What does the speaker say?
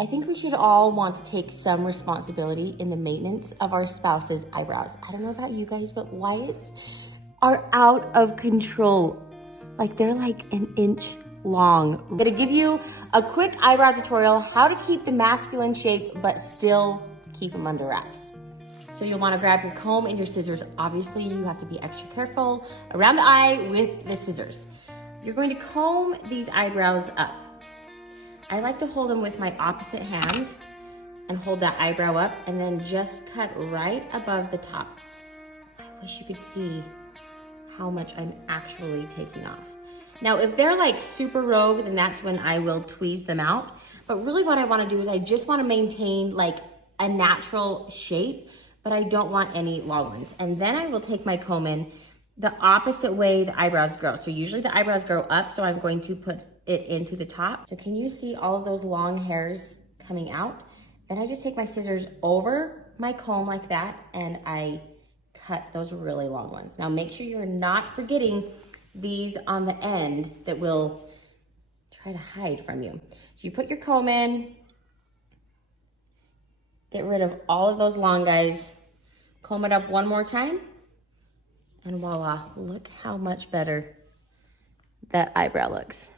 I think we should all want to take some responsibility in the maintenance of our spouse's eyebrows. I don't know about you guys, but Wyatt's are out of control. Like they're like an inch long. I'm gonna give you a quick eyebrow tutorial, how to keep the masculine shape, but still keep them under wraps. So you'll wanna grab your comb and your scissors. Obviously, you have to be extra careful around the eye with the scissors. You're going to comb these eyebrows up. I like to hold them with my opposite hand and hold that eyebrow up and then just cut right above the top. I wish you could see how much I'm actually taking off. Now, if they're like super rogue, then that's when I will tweeze them out. But really what I wanna do is I just wanna maintain like a natural shape, but I don't want any long ones. And then I will take my comb in the opposite way the eyebrows grow. So usually the eyebrows grow up, so I'm going to put it in through the top. So can you see all of those long hairs coming out? Then I just take my scissors over my comb like that and I cut those really long ones. Now make sure you're not forgetting these on the end that will try to hide from you. So you put your comb in, get rid of all of those long guys, comb it up one more time, and voila, look how much better that eyebrow looks.